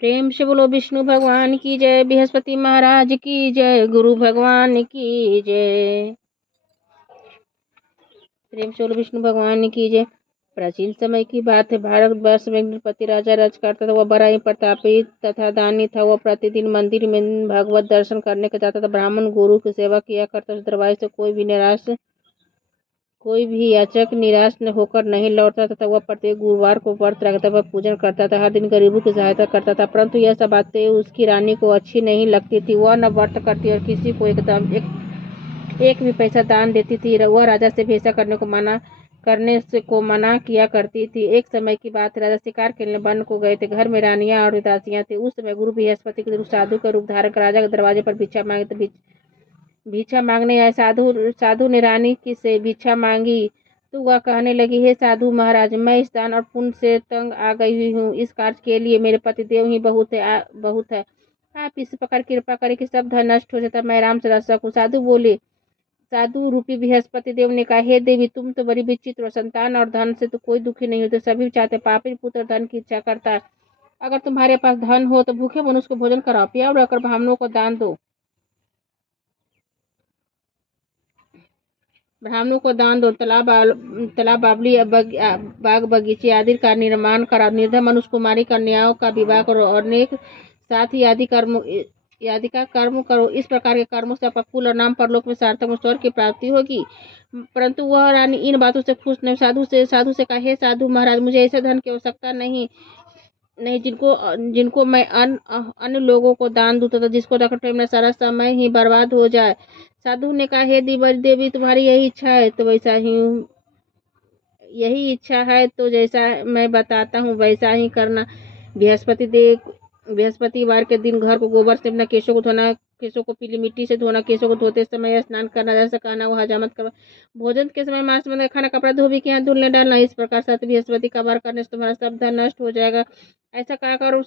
प्रेम से बोलो विष्णु भगवान की जय, बृहस्पति महाराज की जय, गुरु भगवान की जय। प्रेम से बोलो विष्णु भगवान की जय। प्राचीन समय की बात है। भारतवर्ष में नृपति राजा राज करता था। वह बड़ा ही प्रतापी तथा दानी था। वह प्रतिदिन मंदिर में भगवत दर्शन करने के जाता था। ब्राह्मण गुरु की सेवा किया करता था। दरबार से कोई भी याचक निराश न होकर नहीं लौटता तथा वह प्रत्येक गुरुवार को व्रत रखता व पूजन करता था। हर दिन गरीबों की सहायता करता था। परंतु यह सब बातें उसकी रानी को अच्छी नहीं लगती थी। वह न व्रत करती और किसी को एक भी पैसा दान देती थी। वह राजा से भेषा करने से को मना किया करती थी। एक समय की बात, राजा शिकार खेलने वन को गए थे। घर में रानियां और दासियां थी। उस समय गुरु बृहस्पति के साधु का रूप धारण कर राजा के दरवाजे पर भिक्षा मांगने आए। साधु ने रानी की से भिक्षा मांगी तो वह कहने लगी, हे साधु महाराज, मैं इस दान और पुण्य से तंग आ गई हुई हूँ। इस कार्य के लिए मेरे पति देव ही बहुत है। आप इस प्रकार कृपा करें कि सब धन नष्ट हो जाता, मैं आराम से रह सकूं। साधु रूपी बृहस्पति देव ने कहा, हे देवी, तुम तो बड़ी विचित्र हो। संतान और धन से तो कोई दुखी नहीं होते, सभी चाहते। पापी पुत्र धन की इच्छा करता है। अगर तुम्हारे पास धन हो तो भूखे मनुष्य को भोजन कराओ, पियाओ, रहकर ब्राह्मणों को दान दो। तालाब बावली बाग बगीचे आदि का निर्माण करा। निर्धन मनुष्य कुमारी कन्याओं का विवाह करो और अनेक साथ ही आदि का कर्म करो। इस प्रकार के कर्मों से आपका कुल और नाम परलोक में सार्थक स्वर्ग की प्राप्ति होगी। परंतु वह रानी इन बातों से खुश नहीं। साधु से कहा, हे साधु महाराज, मुझे ऐसे धन की आवश्यकता नहीं नहीं जिनको मैं अन्य लोगों को दान दूं तथा जिसको रखने में सारा समय ही बर्बाद हो जाए। साधु ने कहा, हे देवी, तुम्हारी यही इच्छा है तो जैसा मैं बताता हूँ वैसा ही करना। बृहस्पतिवार के दिन घर को गोबर से अपना केशों को पीली मिट्टी से धोना। केशों को धोते समय स्नान करना, जैसा कहना वो हजामत करना। भोजन के समय मांस में खाना, कपड़ा धोबी के यहाँ धुलने डालना। इस प्रकार से बृहस्पति का वार करने से तुम्हारा सब धन नष्ट हो जाएगा। ऐसा कहकर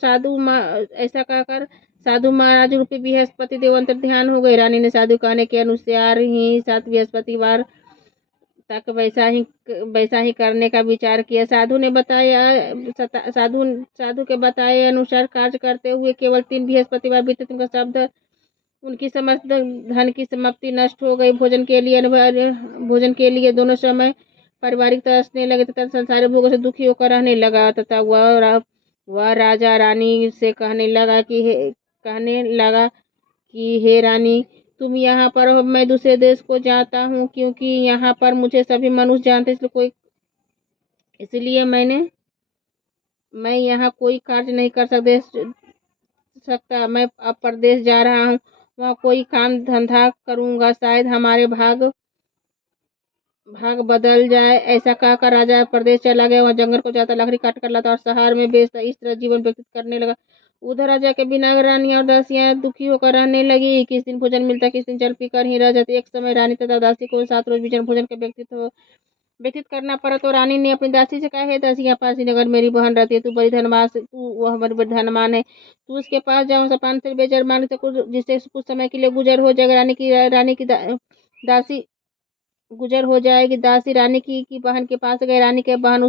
साधु महाराज रूपी बृहस्पति देव अंतर ध्यान हो गए। रानी ने साधु कहने के अनुसार ही 7 बृहस्पतिवार तक वैसा ही करने का विचार किया। साधु के बताए अनुसार कार्य करते हुए केवल 3 बृहस्पतिवार बीते। उनकी समस्त धन की समाप्ति नष्ट हो गई। भोजन के लिए दोनों समय पारिवारिक तरसने लगे तथा संसारी भोगों से दुखी होकर रहने लगा तथा वह राजा रानी से कहने लगा कि हे रानी, तुम यहाँ पर हो, मैं दूसरे देश को जाता हूँ, क्योंकि यहाँ पर मुझे सभी मनुष्य जानते, इसलिए मैं यहाँ कोई कार्य नहीं कर सकता। मैं अब परदेश जा रहा हूँ, वहाँ कोई काम धंधा करूँगा, शायद हमारे भाग बदल जाए। ऐसा कहकर राजा प्रदेश चला गया। वह जंगल को जाता, लकड़ी काट कर लाता और शहर में बेचता। इस तरह जीवन व्यतीत करने लगा। उधर राजा के बिना रानियां और दासियां दुखी होकर रहने लगी। किस दिन भोजन मिलता, किस दिन जल पीकर ही रह जाती। एक समय रानी तथा दासी को 7 रोज भोजन के व्यतीत करना पड़ा तो रानी ने अपनी दासी से कहा, हे दासी, यहाँ पास ही नगर मेरी बहन रहती है, वह हमारी बड़ी धनवान है, तू उसके पास जाओ, सपान से बेजर मांग जिससे कुछ समय के लिए गुजर हो जाएगा। दासी गुजर हो जाएगी। दासी रानी की बहन के पास गए। रानी के बहन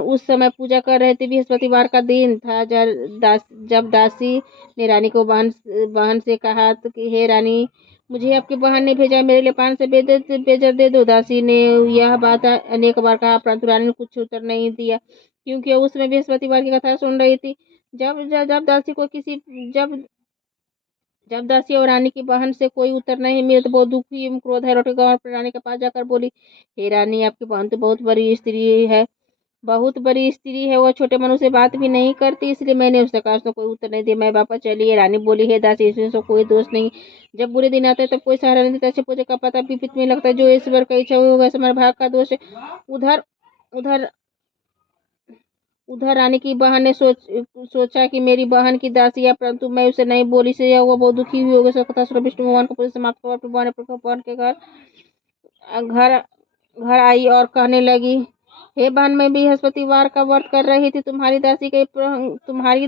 उस समय पूजा कर रहे थे। बृहस्पतिवार का दिन था। जब दासी ने रानी को बहन से कहा तो कि हे रानी, मुझे आपकी बहन ने भेजा, मेरे लिए 5 से बेजर दे दो। दासी ने यह बात अनेक बार कहा, परंतु रानी ने कुछ उत्तर नहीं दिया, क्योंकि उस समय बृहस्पतिवार की कथा सुन रही थी। जब दासी और रानी की बहन से कोई उत्तर नहीं मिला तो बहुत दुखी एवं क्रोध है रोटी गाँव रानी के पास जाकर बोली, हे रानी, आपकी बहन तो बहुत बड़ी स्त्री है, वो छोटे मनुष्य से बात भी नहीं करती, इसलिए मैंने उससे कहा। उसने कोई उत्तर नहीं दिया। मैं वापस चली। रानी बोली, हे दासी, इसमें तो कोई दोष नहीं। जब बुरे दिन आते तब कोई सहारा नहीं देता। अच्छे पूजे का पता विपरीत में लगता है। जो ईश्वर का इच्छा होगा, हमारे भाग का दोष है। उधर उधर रानी की बहन ने सोचा कि मेरी बहन की दासी है, परंतु मैं उसे नहीं बोली से वो बहुत दुखी हुई होगी। कथा सुनो। विष्णु भगवान को पूजा समाप्त कर भगवान के घर आई और कहने लगी, हे बहन, मैं बृहस्पतिवार का व्रत कर रही थी। तुम्हारी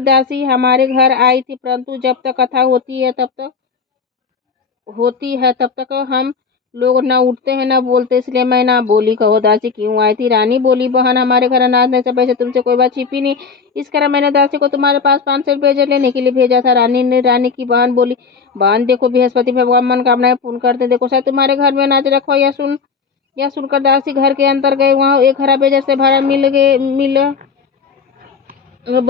दासी हमारे घर आई थी, परंतु जब तक कथा होती है तब तक हम लोग ना उठते हैं ना बोलते, इसलिए मैं ना बोली। कहो दासी क्यों आई थी? रानी बोली, बहन हमारे घर अनाज नहीं, सब ऐसे तुमसे कोई बात छिपी नहीं, इस कारण मैंने दासी को तुम्हारे पास 500 रुपये लेने के लिए भेजा था। रानी की बहन बोली, बहन देखो बृहस्पति भगवान मनोकामनाएं पूर्ण करते, देखो शायद तुम्हारे घर में अनाज रखो। या सुनकर दासी घर के अंदर गए। वहाँ एक हरा बेजर से भरा मिल गया। वो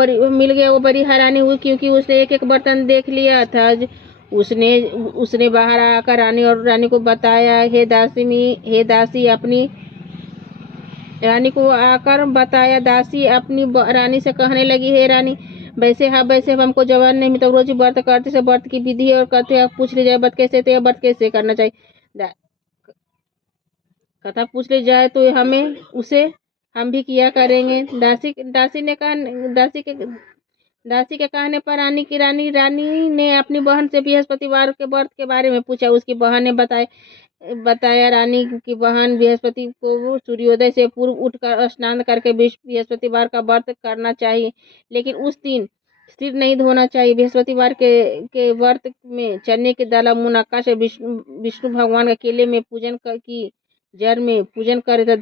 बड़ी हैरानी हुई, क्योंकि उसने एक एक बर्तन देख लिया था। उसने उसने बाहर आकर रानी को बताया। हे दासी अपनी रानी को आकर बताया। दासी अपनी रानी से कहने लगी, हे रानी, वैसे हमको जवान नहीं मिलता, रोज व्रत करते से व्रत की विधि और कथा पूछ ली जाए, व्रत कैसे करना चाहिए, कथा पूछ ली जाए तो हम भी किया करेंगे। दासी के कहने पर रानी ने अपनी बहन से बृहस्पतिवार के व्रत के बारे में पूछा। उसकी बहन ने बताया। रानी की बहन बृहस्पति को सूर्योदय से पूर्व उठकर स्नान करके बृहस्पतिवार का व्रत करना चाहिए, लेकिन उस दिन सिर नहीं धोना चाहिए। बृहस्पतिवार के व्रत में चने की दाल मुनक्का से विष्णु भगवान के केले में की जड़ में पूजन करे तो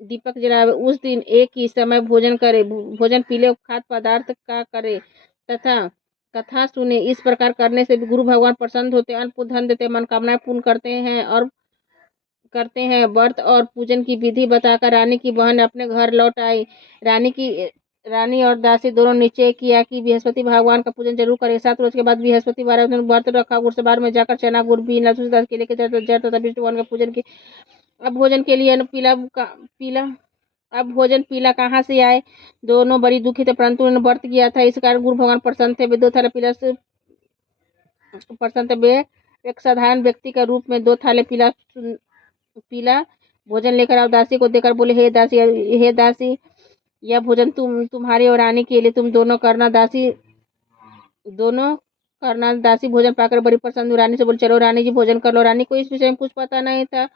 दीपक जलावे। उस दिन एक ही समय भोजन पीले खाद्य पदार्थ का करे तथा कथा सुने। इस प्रकार करने से भी गुरु भगवान प्रसन्न होते, अन्न धन देते, मनोकामनाएं पूर्ण करते हैं। व्रत और पूजन की विधि बताकर रानी की बहन अपने घर लौट आई। रानी और दासी दोनों निश्चय किया कि बृहस्पति भगवान का पूजन जरूर करें। 7 रोज के बाद बृहस्पतिवार व्रत रखा। गुरुसवार में जाकर चना गुड़ भी तुलसीदास केले के जड़ तथा विष्णु भगवान का पूजन की। अब भोजन के लिए भोजन पीला कहाँ से आए? दोनों बड़ी दुखी थे, परंतु उन्होंने व्रत किया था, इस कारण गुरु भगवान प्रसन्न थे। वे 2 थाले प्रसन्न थे। वे एक साधारण व्यक्ति का रूप में 2 थाले पीला भोजन लेकर आओ। दासी को देकर बोले, हे दासी, यह भोजन तुम्हारी और रानी के लिए, तुम दोनों करना। दासी भोजन पाकर बड़ी प्रसन्न हुई। रानी से बोली, चलो रानी जी भोजन कर लो। रानी को इस विषय में कुछ पता नहीं था।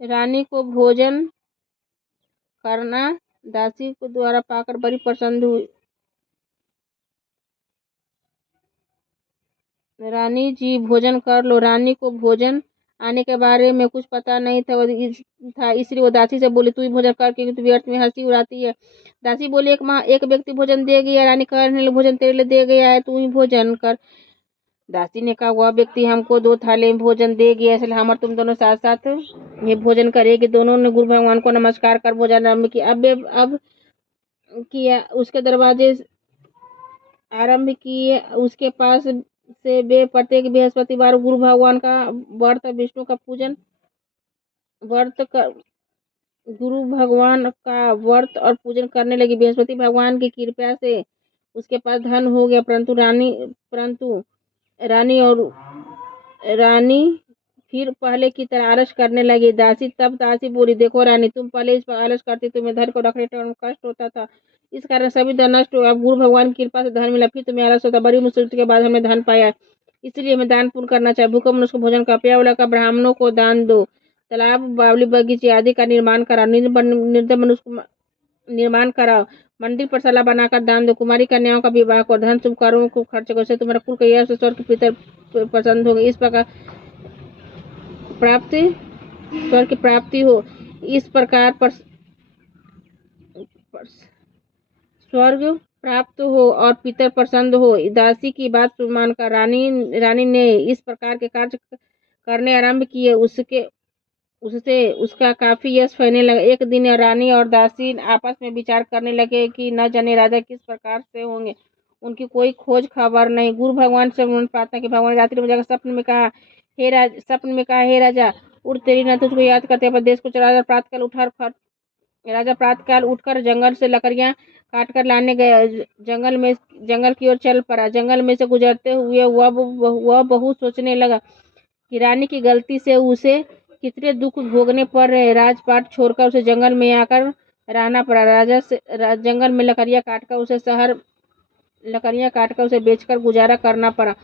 रानी को भोजन करना दासी को द्वारा पाकर बड़ी प्रसन्न हुई। रानी जी भोजन कर लो। रानी को भोजन आने के बारे में कुछ पता नहीं था, इसलिए वो दासी से बोली, तू ही भोजन कर, क्योंकि तू व्यर्थ में हंसी उड़ाती है। दासी बोली, एक व्यक्ति भोजन दे गया। रानी कहने लगी, भोजन तेरे लिए दे गया है, तू ही भोजन कर। दासी ने कहा, वह व्यक्ति हमको 2 थाले भोजन दे गया, इसलिए हम और तुम दोनों साथ साथ ये भोजन करेंगे। दोनों ने गुरु भगवान को नमस्कार कर भोजन आरंभ किया। अब किया उसके दरवाजे आरंभ किए। उसके पास से वे प्रत्येक बृहस्पतिवार गुरु भगवान का व्रत, विष्णु का पूजन व्रत कर गुरु भगवान का व्रत और पूजन करने लगी। बृहस्पति भगवान की कृपा से उसके पास धन हो गया, परंतु रानी फिर पहले की तरह आलस करने लगी। दासी बोली, देखो रानी, तुम पहले इस पर आलस करती, तुम्हें धन को रखने में कष्ट होता था, इस कारण सभी धन नष्ट हुआ। अब गुरु भगवान की कृपा से धन मिला, फिर तुम्हें आलस होता। बड़ी मुसीबत के बाद हमने धन पाया, इसलिए हमें दान पुण्य करना चाहिए। भूखे मनुष्य को भोजन का, प्यावला का ब्राह्मणों को दान दो, तालाब बावली बगीचे आदि का निर्माण कराओ, निर्धन मनुष्य को निर्माण कराओ, मंदिर पर शाला बनाकर दान दो, कुमारी कन्याओं का विवाह करो, धन शुभ कार्यों को खर्च करो, इससे तुम्हारा कुल कल्याण से स्वर्ग के पितर प्रसन्न होंगे। इस प्रकार स्वर्ग की प्राप्ति हो। इस प्रकार स्वर्ग प्राप्त हो और पितर प्रसन्न हो। दासी की बात मानकर रानी ने इस प्रकार के कार्य करने आरंभ किए। उससे उसका काफी यश फैलने लगा। एक दिन रानी और दासी आपस में विचार करने लगे कि न जाने राजा किस प्रकार से होंगे, उनकी कोई खोज खबर नहीं। गुरु भगवान से उन्होंने प्रार्थना की। भगवान रात्रि में जाकर सपने में कहा, हे राजा, उठ, तेरी न तुझको याद करते पर देश को चला। राजा प्रातःकाल उठकर जंगल से लकड़ियां काट कर लाने गया। जंगल की ओर चल पड़ा। जंगल में से गुजरते हुए वह बहुत सोचने लगा कि रानी की गलती से उसे कितने दुख भोगने पड़ रहे। राजपाट छोड़कर उसे जंगल में आकर रहना पड़ा। जंगल में लकड़ियां काटकर उसे बेचकर गुजारा करना पड़ा।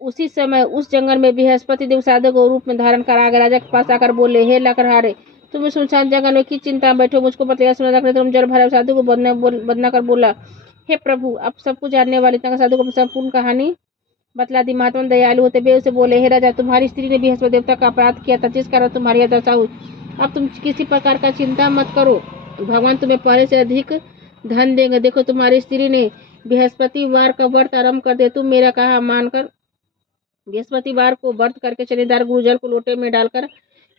उसी समय उस जंगल में बृहस्पति देव साधक को रूप में धारण कर आ गए। राजा के पास आकर बोले, हे लकड़हारे, तुम इस सुनसान जगह में की चिंता में बैठे हो, मुझको बतलाया सुना रखने। तुम जल भरे साधु को बदना कर बोला, हे प्रभु, आप सब कुछ जानने वाले इतना साधु को संपूर्ण कहानी बतला दी। महात्मा दयालु होते हुए उसे बोले, हे राजा, तुम्हारी स्त्री ने बृहस्पति देवता का अपराध किया था, जिस कारण तुम्हारी यह दशा हुई। अब तुम किसी प्रकार का चिंता मत करो, भगवान तुम्हें पहले से अधिक धन देंगे। देखो, तुम्हारी स्त्री ने बृहस्पतिवार का व्रत आरंभ कर दिया। तुम मेरा कहा मानकर बृहस्पतिवार को व्रत करके शनिवार गुरुजल को लोटे में डालकर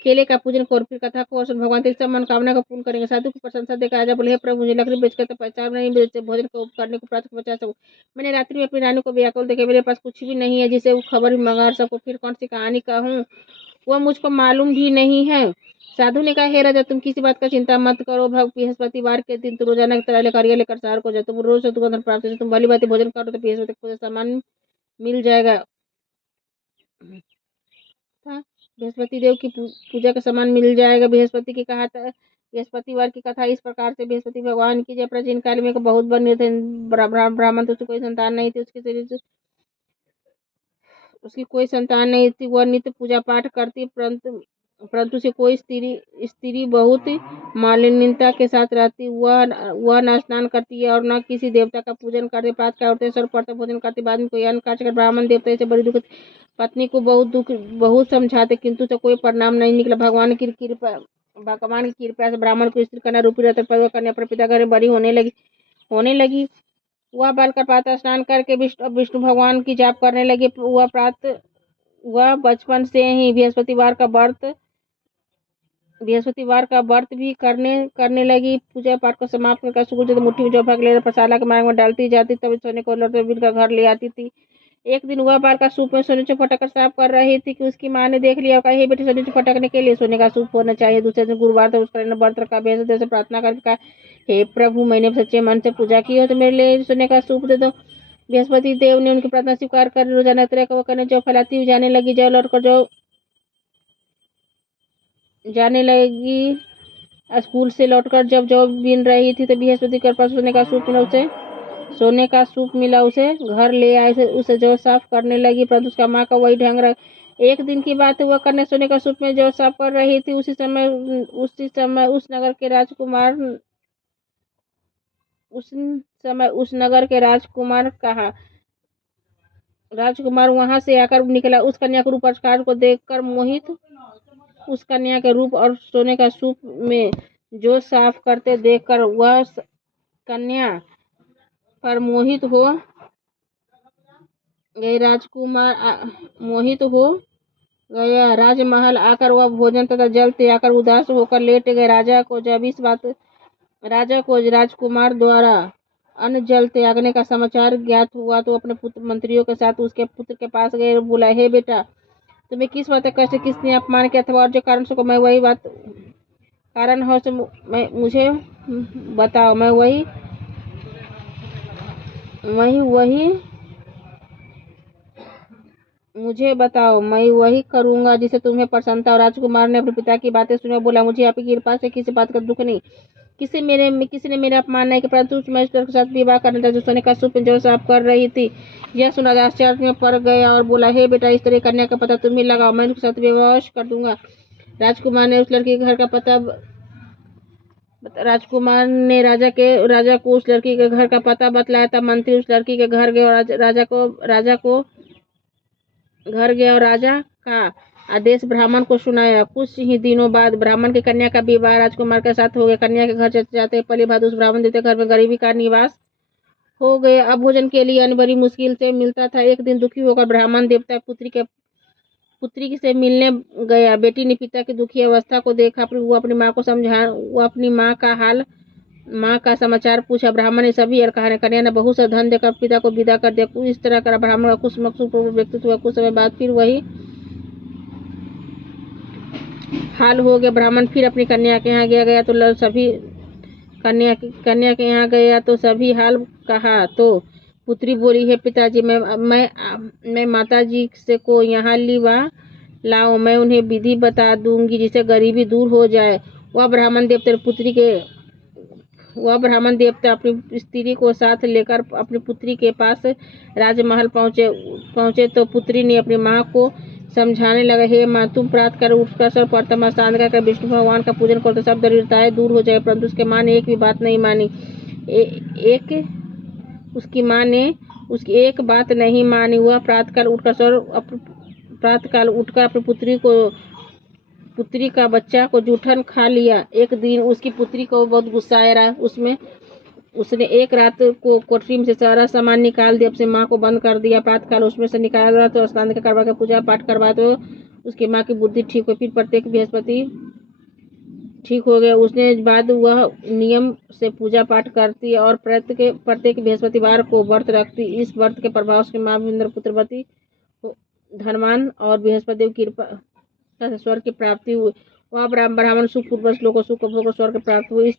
केले का पूजन करो, फिर कथा को और भगवान तेरी सब मनोकामना का पूर्ण करेंगे। साधु की प्रशंसा देखकर राजा बोले, हे प्रभु, मुझे लकड़ी बेचकर तो पैसा नहीं बेचते, भोजन को करने को प्राप्त बचा सकूं। मैंने रात्रि में अपनी रानी को व्याकुल देखे, मेरे पास कुछ भी नहीं है जिसे वो खबर भी मंगा सकूं। फिर कौन सी कहानी कहूँ, वह मुझको मालूम भी नहीं है। साधु ने कहा, हे राजा, तुम किसी बात का चिंता मत करो। बृहस्पतिवार के दिन तुम रोजाना की तरह लेकर लेकर शहर को जाओ। तुम रोज से धन प्राप्त हो, तुम भली बात भोजन करो तो बृहस्पति को सामान मिल जाएगा। बृहस्पति देव की पूजा का सामान मिल जाएगा। बृहस्पति की कहा था, बृहस्पतिवार की कथा इस प्रकार से। बृहस्पति भगवान की जय। प्राचीन काल में बहुत बड़े थे ब्राह्मण, तो उसकी कोई संतान नहीं थी। उसकी कोई संतान नहीं थी। वह नित्य पूजा पाठ करती, परंतु उसे कोई स्त्री बहुत मालिन्यता के साथ रहती। वह न स्नान करती है और न किसी देवता का पूजन करती। प्रातः काल उठते सर्वप्रथम भोजन करती, बाद में कोई अन्य कार्य कर। ब्राह्मण देवता से बड़ी दुख, पत्नी को बहुत समझाते, किंतु तो कोई परिणाम नहीं निकला। भगवान की कृपा से ब्राह्मण को स्त्री कन्या रूपी रहते पर कन्या अपने पिता घर बड़ी होने लगी। वह बालकर प्रातः स्नान करके विष्णु भगवान की जाप करने लगी। वह बचपन से ही बृहस्पतिवार का व्रत भी करने लगी। पूजा पाठ को समाप्त कर सूर्य मुट्ठी में जो भाग लेकर प्रसाला के मार्ग में डालती जाती, तभी सोने को लौटकर बिल का घर ले आती थी। एक दिन वह बाल का सूप में सोने से फटक साफ कर रही थी कि उसकी माँ ने देख लिया और कहा, हे बेटी, सोने से फटकने के लिए सोने का सूप होना चाहिए। दूसरे दिन गुरुवार था, उसका व्रत रखा। बृहस्पति से प्रार्थना करके कहा, हे प्रभु, मैंने सच्चे मन से पूजा की हो तो मेरे लिए सोने का सूप दे दो। बृहस्पति देव ने उनकी प्रार्थना स्वीकार कर रोजाना तरह का वो करने जो फैलाती हुई जाने लगी। स्कूल से लौटकर जब जो बीन रही थी तो बृहस्पति के पास सोने का सूप मिला। उसे घर ले आए, उसे जो साफ करने लगी, परंतु उसका माँ का वही ढंग रहा। एक दिन की बात है, वह कन्या सोने का सूप में जो साफ कर रही थी। उसी समय उस नगर के राजकुमार वहां से आकर निकला। उस कन्या के रूप को देखकर मोहित, उस कन्या के रूप और सोने का सूप में जो साफ करते देखकर वह कन्या पर मोहित हो गया। राजमहल आकर वह भोजन तथा जल त्याग कर उदास होकर लेट गए। राजा को राजकुमार द्वारा अन्न जल त्यागने का समाचार ज्ञात हुआ तो अपने मंत्रियों के साथ उसके पुत्र के पास गए। बोला, हे बेटा, तुम्हें किस बात का कष्ट, किसने अपमान किया था और जो कारण से मैं वही बात कारण हो तो मुझे बताओ। मैं वही करूंगा जिसे तुम्हें प्रसन्नता। और राजकुमार ने अपने पिता की बातें सुनी और बोला, मुझे आपकी कृपा से किसी बात का दुख नहीं, किसी ने मेरा अपमान नहीं किया, परंतु मैं उसके साथ विवाह करने था जो सोने का सूप जो साफ कर रही थी। यह सुना आश्चर्य में पड़ गया और बोला, हे बेटा, इस तरह कन्या का पता तुम ही लगाओ, मैं उसके साथ विवाह कर दूंगा। राजकुमार ने राजा को उस लड़की के घर का पता बतलाया था। मंत्री उस लड़की के घर गए और राजा का आदेश ब्राह्मण को सुनाया। कुछ ही दिनों बाद ब्राह्मण की कन्या का विवाह राजकुमार के साथ हो गया। कन्या के घर जाते पहली बात उस ब्राह्मण देवता घर में गरीबी का निवास हो गया। अब भोजन के लिए अन्न बड़ी मुश्किल से मिलता था। एक दिन दुखी होकर ब्राह्मण देवता पुत्री से मिलने गया। बेटी ने पिता की दुखी अवस्था को देखा। वो अपनी माँ का समाचार पूछा। ब्राह्मण ने सभी और कहा। कन्या ने बहुत सा धन देकर पिता को विदा कर दिया। इस तरह का ब्राह्मण का कुछ व्यक्तित्व हुआ। कुछ समय बाद फिर वही हाल हो गया। ब्राह्मण फिर अपनी कन्या के यहाँ गया तो सभी कन्या के यहाँ गया तो सभी हाल कहा तो पुत्री बोली, हे पिताजी, मैं माताजी से को यहाँ लाओ, मैं उन्हें विधि बता दूंगी जिससे गरीबी दूर हो जाए। वह ब्राह्मण देवता अपनी स्त्री को साथ लेकर अपनी पुत्री के पास राजमहल पहुंचे तो पुत्री ने अपनी माँ को समझाने लगा, हे माँ, तुम प्रातः काल उठकर सर्वप्रथम स्नान कर विष्णु भगवान का पूजन करो तो सब दरिद्रताएं दूर हो जाए। परंतु उसके माँ ने एक भी बात नहीं मानी। उसकी माँ ने उसकी एक बात नहीं मानी। वह प्रातःकाल उठकर अपनी पुत्री का बच्चा को जूठन खा लिया। एक दिन उसकी पुत्री को बहुत गुस्सा आया। उसने एक रात को कोठरी में से सारा सामान निकाल दिया, अपनी माँ को बंद कर दिया। प्रातःकाल उसमें से निकाला तो स्नान करवा के पूजा पाठ करवा तो उसकी माँ की बुद्धि ठीक हुई। फिर प्रत्येक बृहस्पति ठीक हो गया। उसने बाद वह नियम से पूजा पाठ करती और प्रत्येक बृहस्पतिवार को व्रत रखती। इस व्रत के प्रभाव से माँ इंद्र पुत्रवती, धनवान और बृहस्पति की कृपा स्वर्ग की प्राप्ति हुई। वह ब्राह्मण सुखपूर्वक लोगों सुख स्वर्ग प्राप्त हुई।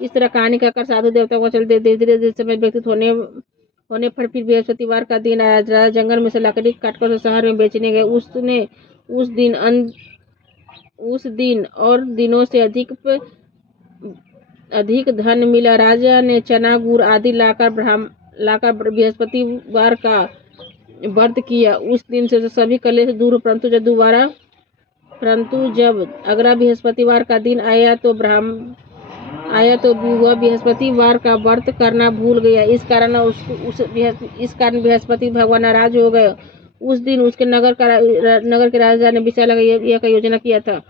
इस तरह कहानी कहकर साधु देवताओं को चलते धीरे धीरे समय व्यतीत होने पर फिर बृहस्पतिवार का दिन आया। राजा जंगल में से लकड़ी काटकर शहर में बेचने गए। उस दिन और दिनों से अधिक धन मिला। राजा ने चना गुड़ आदि लाकर बृहस्पतिवार का व्रत किया। उस दिन से सभी कलेश दूर। परंतु जब अगला बृहस्पतिवार का दिन आया तो वह बृहस्पतिवार का व्रत करना भूल गया। इस कारण बृहस्पति भगवान नाराज हो गए। उस दिन उसके नगर के राजा ने विशाल यज्ञ का योजना किया था।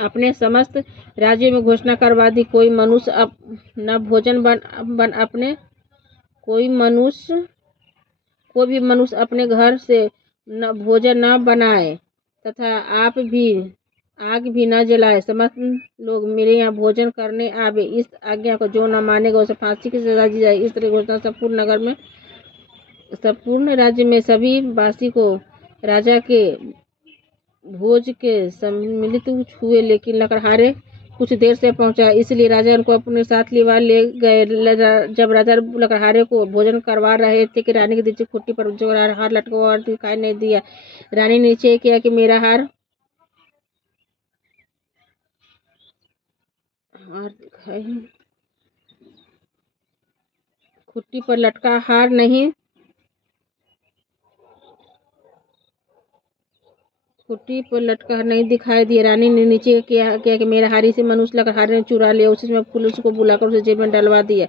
अपने समस्त राज्यों में घोषणा करवा दी, कोई भी मनुष्य अपने घर से भोजन न बनाए तथा आग भी न जलाए। समस्त लोग मेरे यहाँ भोजन करने आवे। इस आज्ञा को जो न मानेगा उसे फांसी की सजा दी जाए। इस तरह घोषणा संपूर्ण राज्य में सभी वासी को राजा के भोज के सम्मिलित हुए, लेकिन लकड़हारे कुछ देर से पहुंचा, इसलिए राजा उनको अपने साथ लिवा ले गए। जब राजा लकड़हारे को भोजन करवा रहे थे कि रानी की दृष्टि खुट्टी पर जो हार लटका हुआ दिखाई नहीं दिया। रानी ने निश्चय किया कि मेरा हार खुट्टी पर लटका हार नहीं दिखाई दिया। रानी ने नीचे किया कि मेरा हारी से मनुष्य लकड़हारे ने चुरा लिया। उसी समय पुलिस को बुलाकर उसे जेल में डलवा दिया।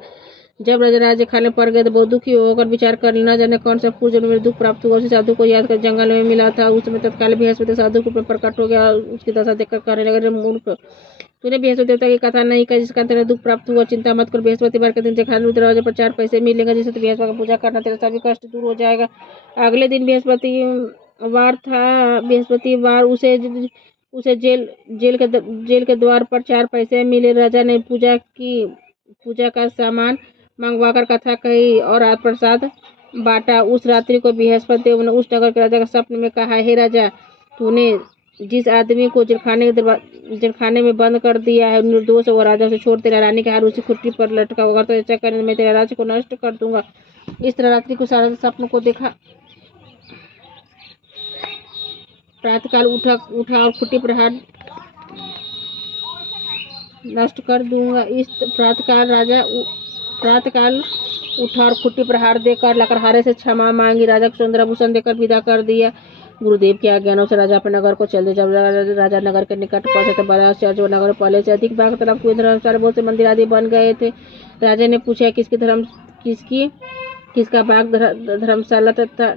जब राजा खाने पड़ गए तो बहुत दुखी होकर विचार कर न जाने कौन सा पूजन में दुख प्राप्त हुआ। उसी साधु को याद कर जंगल में मिला था। उस समय तत्काल बृहस्पति साधु के ऊपर प्रकट हो गया। उसकी दशा देखकर कहने लगे, मूर्ख, तूने बृहस्पति देवता की कथा नहीं कही जिसका तेरा दुख प्राप्त हुआ। चिंता मत कर, बृहस्पतिवार के दिन खाने दरवाजे पर 4 पैसे मिलेंगे, जिससे बृहस्पति का पूजा करना तेरा सभी कष्ट दूर हो जाएगा। अगले दिन बृहस्पतिवार उसे जेल के द्वार पर 4 पैसे मिले। राजा ने पूजा का सामान मंगवाकर कथा कही और प्रसाद बांटा। उस रात्रि को बृहस्पति देव ने उस नगर के राजा के स्वप्न में कहा, हे राजा, तूने जिस आदमी को जेलखाने में बंद कर दिया है निर्दोष, वो राजा से छोड़ तेरा रानी के हार उसी खुट्टी पर लटका होगा, तो ऐसा करने मैं तेरा राज्य को नष्ट कर दूंगा। इस तरह रात्रि को सारा स्वप्न को देखा। प्रातःकाल उठा और खुट्टी पर हार नष्ट कर दूंगा। इस प्रातःकाल उठा और खुट्टी पर हार देकर लकड़हारे से क्षमा मांगी। राजा को सुंदराभूषण देकर विदा कर दिया। गुरुदेव के आज्ञा से राजा अपने नगर को चल दिया। जब राजा नगर के निकट पहुंचे तो बड़ा आश्चर्य हुआ। नगर पहले से अधिक भाग तरफ हुए। धर्मशाला बहुत से मंदिर आदि बन गए थे। राजा ने पूछा, किसका बाग धर्मशाला तथा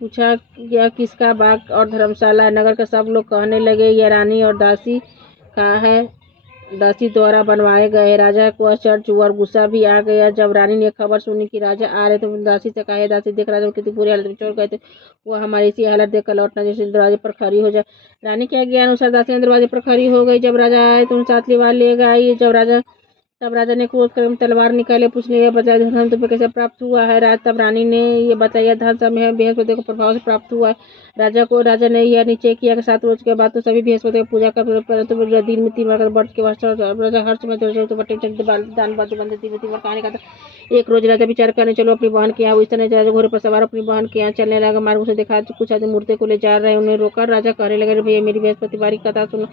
पूछा यह किसका बाग और धर्मशाला। नगर के सब लोग कहने लगे, यह रानी और दासी का है, दासी द्वारा बनवाए गए। राजा को आश्चर्य हुआ और गुस्सा भी आ गया। जब रानी ने खबर सुनी कि राजा आ रहे तो दासी से कहा, दासी देख राजा कितनी बुरी हालत में छोड़ गए थे, वह हमारी इसी हालत देखकर लौटना जैसे दरवाजे पर खड़ी हो जाए। रानी के आज्ञा अनुसार दासी दरवाजे पर खड़ी हो गई। जब राजा आए तो साथ लिवा ले गई। तब राजा ने क्रोध कर तलवार निकाले, पूछने यह बताया धन तुम्हें कैसे प्राप्त हुआ है। तब रानी ने यह बताया, धन समय बृहस्पति को प्रभाव से प्राप्त हुआ है। राजा ने यह निश्चय किया कि 7 रोज के बाद तो सभी बृहस्पति की पूजा कर, परंतु दिन में 3 बार व्रत के राजा हर समय दान बंदे 3 बार कहानी का। एक रोज राजा विचार करने चलो अपनी बहन के यहाँ। इस तरह राजा घोड़े पर सवार अपनी बहन के यहाँ चलने लगा। मार्ग से देखा कुछ आदमी मूर्ति को ले जा रहे हैं। उन्हें रोकर राजा कहने लगे, भैया मेरी बृहस्पतिवार की कथा सुनो।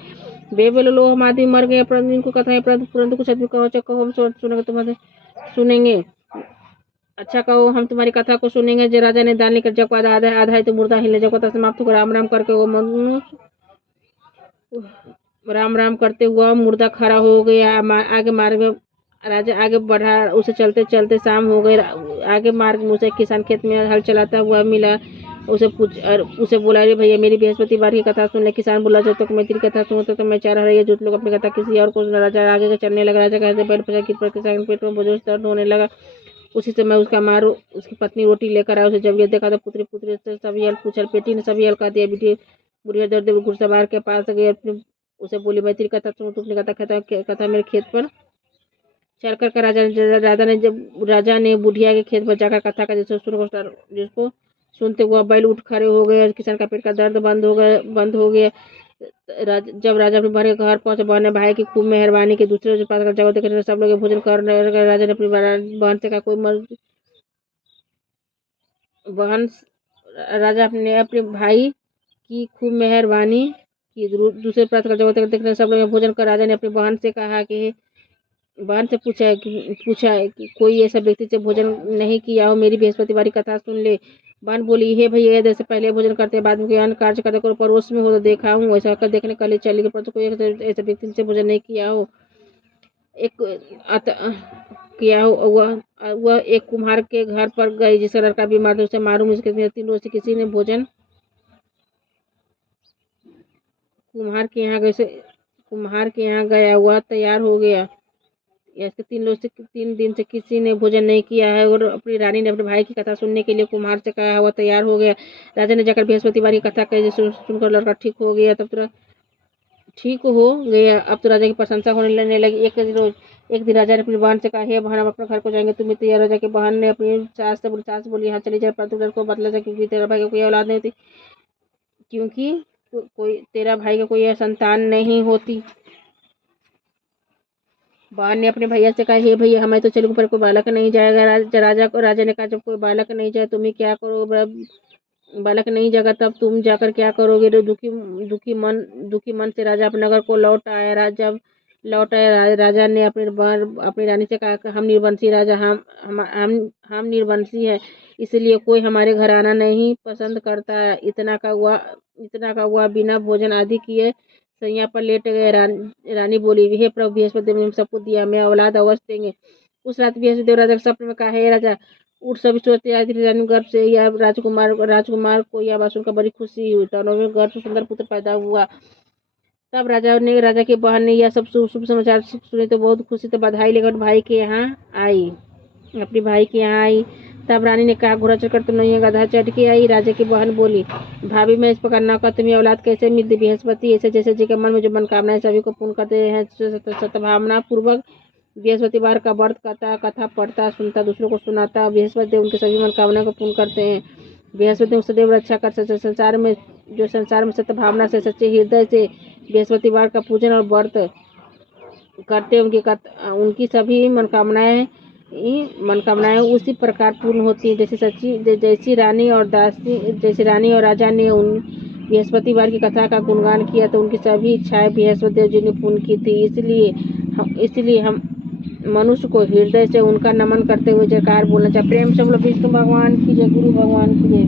वे बोले, लो हम आदमी मर गए परंतु इनको कथा है, परंतु कुछ आदमी कहो सुनेंगे तुम्हारे सुनेंगे। अच्छा कहो, हम तुम्हारी कथा को सुनेंगे। जब राजा ने दान लेकर जब आधा आधा आधा है तो मुर्दा हिलने जब कथा समाप्त होकर राम राम करके वो मनुष्य राम राम करते हुआ मुर्दा खड़ा हो गया। आगे मार्ग में राजा आगे बढ़ा। उसे चलते चलते शाम हो गई। आगे मार्ग में उसे एक किसान खेत में हल चलाता हुआ मिला। उसे बोला, अरे भैया, मेरी बृहस्पतिवार की कथा सुन ले। किसान बोला, जब तक मैं तेरी कथा सुनता तो मैं चाह रहा है, जो लोग अपनी कथा किसी और को सुना। राजा आगे चलने लगा। राजा कहते बैल पचा की किसान पेट में बोझ दर्द होने लगा। उसी समय उसकी पत्नी रोटी लेकर आया। उसे जब यह देखा तो पुत्री पुत्री से सभी हल पूछल। बेटी ने सभी हल कह दिया। बेटी बुढ़िया दर्द घुड़सवार के पास गई। अपनी उसे बोली, मैं तेरी कथा सुनूं? तुमने कथा मेरे खेत पर चल कर राजा ने बुढ़िया के खेत पर जाकर कथा का जिसको सुनते हुआ बैल उठ खड़े हो गए। किसान का पेट का दर्द बंद हो गया। जब राजा अपने बहन के घर पहुंचे, बहन ने भाई की खूब मेहरबानी की। दूसरे रोज प्रातः जगह देख सब लोग भोजन कर रहे। राजा ने अपनी बहन से कहा, कोई बहन राजा अपने अपने भाई की खूब मेहरबानी की। दूसरे प्रातः जगह देखने सब लोग भोजन कर। राजा ने अपनी बहन से पूछा है कि कोई ऐसा व्यक्ति से भोजन नहीं किया हो, मेरी बृहस्पतिवार की कथा सुन ले। बहन बोली, हे भैया, जैसे पहले भोजन करते बाद में अन्य कार्य करते को पड़ोस में हो तो देखा हूँ, वैसा कर देखने के लिए चली गई, परंतु कोई ऐसा व्यक्ति से भोजन नहीं किया हो। एक अत, किया हो वह एक कुम्हार के घर पर गई, जिसका लड़का बीमार था। उसे मालूम इसके 3 रोज से किसी ने भोजन कुम्हार के यहाँ गया हुआ तैयार हो गया। ऐसे 3 दिन से किसी ने भोजन नहीं किया है। और अपनी रानी ने अपने भाई की कथा सुनने के लिए कुम्हार से कहा, हुआ तैयार हो गया। राजा ने जाकर बृहस्पतिवार की कथा कही, सुनकर लड़का ठीक हो गया। अब तो राजा की प्रशंसा होने लगी। एक दिन राजा ने अपनी बहन से कहा, हे बहन, हम अपने घर को जाएंगे, तुम्हें तैयार हो जाके। बहन ने अपनी सास बोली, हाँ चली जाए, परंतु लड़के को बदला था, क्योंकि तेरा भाई का कोई औलाद नहीं होती, क्योंकि कोई तेरा भाई का कोई संतान नहीं होती। बहन ने अपने भैया से कहा, हे भैया, हमें तो चलो, पर कोई बालक नहीं जाएगा। राजा ने कहा, जब कोई बालक नहीं जाए तुम्हें क्या करो? बालक नहीं जाएगा तब तुम जाकर क्या करोगे? दुखी मन से राजा अपने नगर को लौट आया। राजा ने अपनी रानी से कहा, हम निर्वंशी राजा, हम निर्वंशी है, इसलिए कोई हमारे घर आना नहीं पसंद करता है। इतना का हुआ बिना भोजन आदि किए सैया पर लेट गए। रानी बोली, हे प्रभु बृहस्पति देव ने सबको दिया, मैं औलाद अवश्य देंगे। उस रात बृहस्पति देव राजा के सपने में कहा, हे राजा, उठ। सभी सोचते आई थी। रानी गर्भ से या राजकुमार को यह बात सुनकर बड़ी खुशी हुई। दोनों गर्भ से सुंदर पुत्र पैदा हुआ। तब राजा की बहन ने यह सब शुभ समाचार सुने तो बहुत खुशी से बधाई लेकर भाई के यहाँ आई अपने भाई के यहाँ आई। तब रानी ने कहा, घोड़ा चढ़कर तो नहीं है, गधा चढ़ के आई। राजा की बहन बोली, भाभी, मैं इस प्रकार न कर तुम्हें औलाद कैसे मिलती? बृहस्पति ऐसे जैसे जी के मन में जो मनोकामनाएं सभी को पूर्ण करते हैं, सद्भावना पूर्वक बृहस्पतिवार का व्रत करता, कथा पढ़ता, सुनता, दूसरों को सुनाता। बृहस्पति देव उनकी सभी मनोकामनाओं को पूर्ण करते हैं। बृहस्पति देव सदैव रक्षा कर संसार में सत्य भावना से, सच्चे हृदय से बृहस्पतिवार का पूजन और व्रत करते, उनकी सभी मनोकामनाएं उसी प्रकार पूर्ण होती है, जैसी रानी और राजा ने उन बृहस्पतिवार की कथा का गुणगान किया तो उनकी सभी इच्छाएं बृहस्पति देव जी ने पूर्ण की थी। इसलिए हम मनुष्य को हृदय से उनका नमन करते हुए जयकार बोलना चाहिए। प्रेम से बोलो विष्णु भगवान की जय, गुरु भगवान की जय।